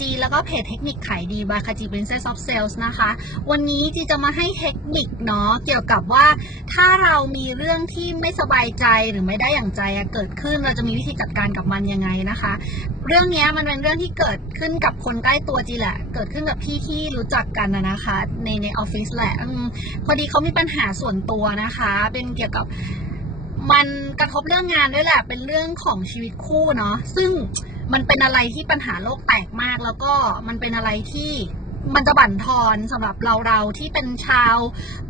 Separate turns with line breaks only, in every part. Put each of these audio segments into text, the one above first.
จีแล้วก็เพจเทคนิคขายดีบายคาจี Princess of Sales นะคะ วันนี้จีจะมาให้เทคนิคเนาะเกี่ยวกับว่าถ้าเรามีเรื่องที่ไม่สบายใจหรือไม่ได้อย่างใจเกิดขึ้นเราจะมีวิธีจัดการกับมันยังไงนะคะ เรื่องนี้มันเป็นเรื่องที่เกิดขึ้นกับคนใกล้ตัวจีแหละ เกิดขึ้นกับพี่ที่รู้จักกันนะคะ ในในออฟฟิศแหละอพอดีเขามีปัญหาส่วนตัวนะคะ เป็นเกี่ยวกับ มันกระทบเรื่องงานด้วยแหละ เป็นเรื่องของชีวิตคู่เนาะ ซึ่งมันเป็นอะไรที่ปัญหาโลกแตกมาก แล้วก็มันเป็นอะไรที่ มันจะบั่นทอนสำหรับเราเราที่เป็นชาว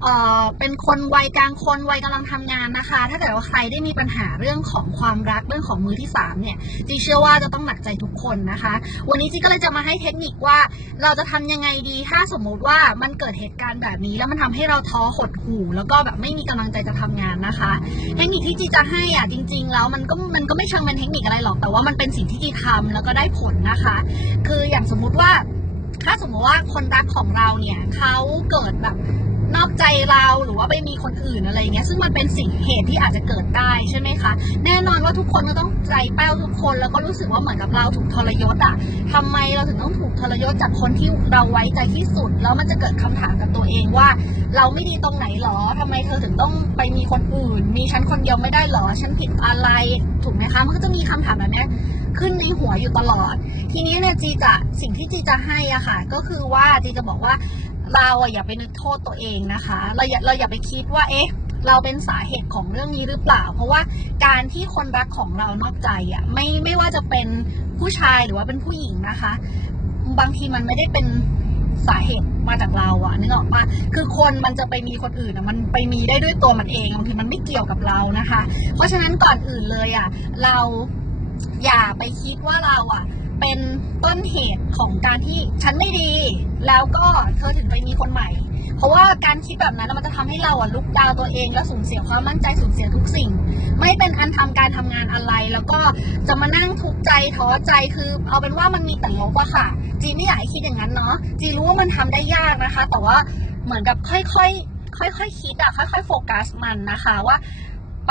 เอ่อเป็นคนวัยกลางคนวัยกำลังทำงานนะคะ ถ้าเกิดว่าใครได้มีปัญหาเรื่องของความรักเรื่องของมือที่สามเนี่ยจีเชื่อว่าจะต้องหนักใจทุกคนนะคะ วันนี้จีก็เลยจะมาให้เทคนิคว่าเราจะทำยังไงดีถ้าสมมุติว่ามันเกิดเหตุการณ์แบบนี้ แล้วมันทำให้เราท้อหดหู่แล้วก็แบบไม่มีกำลังใจจะทำงานนะคะ เทคนิคที่จีจะให้อะจริง ๆ แล้วมันก็มันก็ไม่เชิงเป็นเทคนิคอะไรหรอกแต่ว่ามันเป็นสิ่งที่จีทำแล้วก็ได้ผลนะคะ คืออย่างสมมุติว่า ถ้าสมมติว่าคนรักของเราเนี่ยเขาเกิดแบบนอกใจเราหรือว่าไปมีคนอื่นอะไรอย่างเงี้ยซึ่งมันเป็นสิ่งเหตุที่อาจจะเกิดได้ใช่ไหมคะ แน่นอนว่าทุกคนก็ต้องใจแป้วทุกคนแล้วก็รู้สึกว่าเหมือนกับเราถูกทรยศอะทำไมเราถึงต้องถูกทรยศจากคนที่เราไว้ใจที่สุด แล้วมันจะเกิดคำถามกับตัวเองว่า เราไม่ดีตรงไหนหรอทำไมเธอถึงต้องไปมีคนอื่น มีฉันคนเดียวไม่ได้หรอ ฉันผิดอะไรถูกไมคะมันก็จะมีคำถามแบบนี้ขึ้นในหัวอยู่ตลอด ทีนี้เนี่ยจีจะสิ่งที่จีจะให้อะค่ะ ก็คือว่าจีจะบอกว่าเราอะอย่าไปนึกโทษตัวเองนะคะ เราอย่าเราอย่าไปคิดว่าเอ๊ะเราเป็นสาเหตุของเรื่องนี้หรือเปล่า เพราะว่าการที่คนรักของเรานอกใจอะไม่ไม่ว่าจะเป็นผู้ชายหรือว่าเป็นผู้หญิงนะคะ บางทีมันไม่ได้เป็น สาเหตุมาจากเราอะนึกออกปะคือคนมันจะไปมีคนอื่นอะมันไปมีได้ด้วยตัวมันเองบางทีมันไม่เกี่ยวกับเรานะคะ เพราะฉะนั้นก่อนอื่นเลยอะเราอย่าไปคิดว่าเราอะเป็นต้นเหตุของการที่ฉันไม่ดี แล้วก็เธอถึงไปมีคนใหม่ เพราะว่าการคิดแบบนั้นมันจะทำให้เราอะลุกดาวตัวเองแล้วสูญเสียความมั่นใจสูญเสียทุกสิ่ง ไม่เป็นอันทำการทำงานอะไร แล้วก็จะมานั่งทุกข์ใจท้อใจคือเอาเป็นว่ามันมีแต่ลบอะค่ะ จีไม่อยากให้คิดอย่างนั้นเนาะจีรู้ว่ามันทำได้ยากนะคะ แต่ว่าเหมือนกับค่อยๆ ค่อยๆคิดอะค่อยๆโฟกัสมันนะคะว่า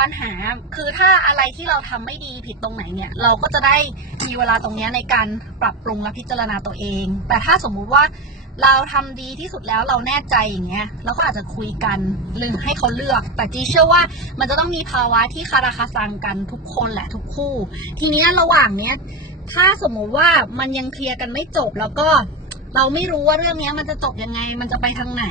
ปัญหาคือถ้าอะไรที่เราทำไม่ดีผิดตรงไหนเนี่ย เราก็จะได้มีเวลาตรงนี้ในการปรับปรุงและพิจารณาตัวเอง แต่ถ้าสมมุติว่า เราทำดีที่สุดแล้วเราแน่ใจอย่างเงี้ยเราก็อาจจะคุยกันหรือให้เขาเลือก แต่จีเชื่อว่ามันจะต้องมีภาวะที่คาราคาซังกันทุกคนแหละทุกคู่ ทีนี้ระหว่างเนี้ยถ้าสมมุติว่ามันยังเคลียร์กันไม่จบแล้วก็เราไม่รู้ว่าเรื่องเนี้ยมันจะจบยังไง มันจะไปทางไหน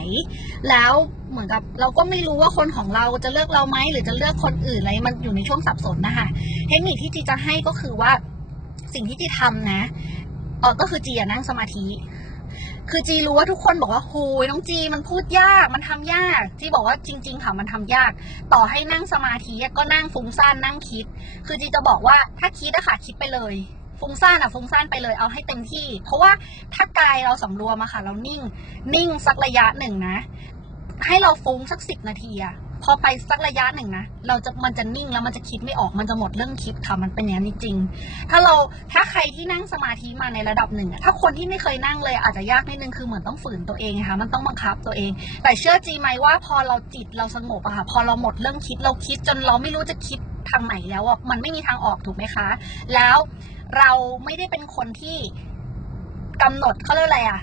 แล้วเหมือนกับเราก็ไม่รู้ว่าคนของเราจะเลือกเราไหมหรือจะเลือกคนอื่นอะไร มันอยู่ในช่วงสับสนนะคะเทคนิคที่จีจะให้ก็คือว่าสิ่งที่จีทำนะเออก็คือจีอนั่งสมาธิ คือจีรู้ว่าทุกคนบอกว่าโหยน้องจีมันพูดยากมันทำยากจีบอกว่าจริง ๆ ค่ะมันทำยาก ต่อให้นั่งสมาธิก็นั่งฟุ้งซ่านนั่งคิด คือจีจะบอกว่าถ้าคิดอะค่ะคิดไปเลยฟุ้งซ่านอะฟุ้งซ่านไปเลยเอาให้เต็มที่ เพราะว่าถ้ากายเราสำรวมอะค่ะ เรานิ่ง นิ่งสักระยะหนึ่งนะ ให้เราฟุ้งสักสิบนาทีอะ พอไปสักระยะหนึ่งนะเราจะมันจะนิ่งแล้วมันจะคิดไม่ออกมันจะหมดเรื่องคิดค่ะมันเป็นอย่างนั้จริง ถ้าเราถ้าใครที่นั่งสมาธิมาในระดับหนึ่งอะถ้าคนที่ไม่เคยนั่งเลยอาจจะยากนิดนึงคือเหมือนต้องฝืนตัวเองค่ะมันต้องบังคับตัวเอง แต่เชื่อจีไหมว่าพอเราจิตเราสงบอะค่ะพอเราหมดเรื่องคิดเราคิดจนเราไม่รู้จะคิดทางไหนแล้วอะมันไม่มีทางออกถูกไหมคะ แล้วเราไม่ได้เป็นคนที่กำหนดเขาเรียกอะไรอะ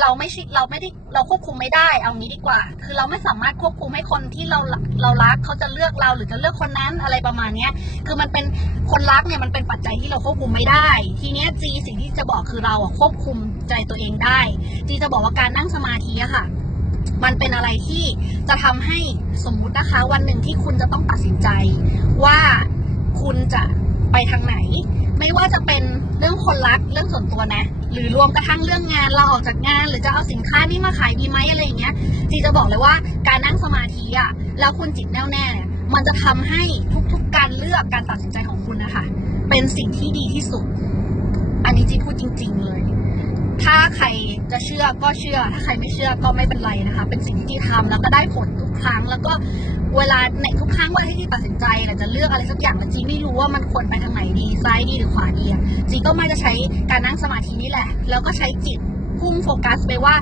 เราไม่ใช่เราไม่ได้เราควบคุมไม่ได้เอางี้ดีกว่า คือเราไม่สามารถควบคุมให้คนที่เราเรารักเขาจะเลือกเราหรือจะเลือกคนนั้นอะไรประมาณเนี้ย คือมันเป็นคนรักเนี่ยมันเป็นปัจจัยที่เราควบคุมไม่ได้ ทีเนี้ยจีสิ่งที่จะบอกคือเราควบคุมใจตัวเองได้ จีจะบอกว่าการนั่งสมาธิอะค่ะ มันเป็นอะไรที่จะทำให้สมมุตินะคะ วันหนึ่งที่คุณจะต้องตัดสินใจว่าคุณจะไปทางไหน ไม่ว่าจะเป็นเรื่องคนรักเรื่องส่วนตัวนะ หรือรวมกระทั่งเรื่องงานเราออกจากงาน หรือจะเอาสินค้านี้มาขายดีไหมอะไรอย่างเงี้ยจีจะบอกเลยว่าการนั่งสมาธิอะแล้วคุณจิตแน่วแน่เนี่ยมันจะทำให้ทุกๆการเลือกการตัดสินใจของคุณนะคะ เป็นสิ่งที่ดีที่สุด อันนี้จีพูดจริง ๆ เลย ถ้าใครจะเชื่อก็เชื่อ ถ้าใครไม่เชื่อก็ไม่เป็นไรนะคะ เป็นสิ่งที่จีทำแล้วก็ได้ผลทุกครั้งแล้วก็ เวลาในทุกครั้งเวลาที่จีตัดสินใจหรือจะเลือกอะไรสักอย่างแล้วจีไม่รู้ว่ามันควรไปทางไหนดีซ้ายดีหรือขวาดีอะจีก็ไม่จะใช้การนั่งสมาธินี่แหละ แล้วก็ใช้จิตพุ่งโฟกัสไปว่า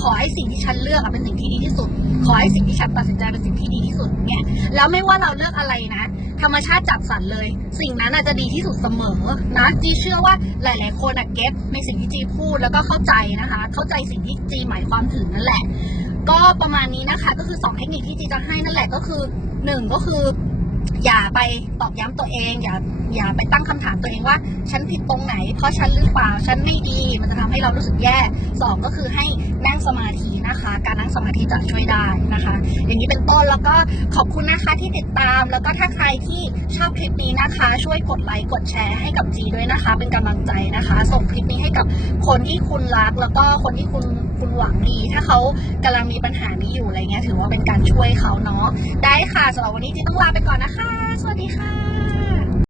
ขอให้สิ่งที่ฉันเลือกเป็นสิ่งที่ดีที่สุด ขอให้สิ่งที่ฉันตัดสินใจเป็นสิ่งที่ดีที่สุดเนี่ยแล้วไม่ว่าเราเลือกอะไรนะ ธรรมชาติจัดสรรเลย สิ่งนั้นอาจจะดีที่สุดเสมอนะจีเชื่อว่าหลาย ๆ คนอะเก็ตในสิ่งที่จีพูดแล้วก็เข้าใจนะคะ เข้าใจสิ่งที่จีหมายความถึงนั่นแหละ ก็ประมาณนี้นะคะ ก็คือ 2 เทคนิคที่จีจะให้นั่นแหละก็คือ 1 ก็คือ อย่าไปตอกย้ำตัวเอง อย่าอย่าไปตั้งคำถามตัวเองว่า ฉันผิดตรงไหน เพราะฉันหรือเปล่า ฉันไม่ดี มันจะทำให้เรารู้สึกแย่สองก็คือให้นั่งสมาธินะคะ การนั่งสมาธิจะช่วยได้นะคะ อย่างนี้เป็นต้นแล้วก็ขอบคุณนะคะที่ติดตาม แล้วก็ถ้าใครที่ชอบคลิปนี้นะคะ ช่วยกดไลค์กดแชร์ให้กับจีด้วยนะคะ เป็นกำลังใจนะคะ ส่งคลิปนี้ให้กับคนที่คุณรัก แล้วก็คนที่คุณคุณหวังดี ถ้าเขากำลังมีปัญหานี้อยู่อะไรเงี้ยถือว่าเป็นการช่วยเขาเนาะได้ค่ะสำหรับวันนี้จีต้องลาไปก่อนนะคะสวัสดีค่ะ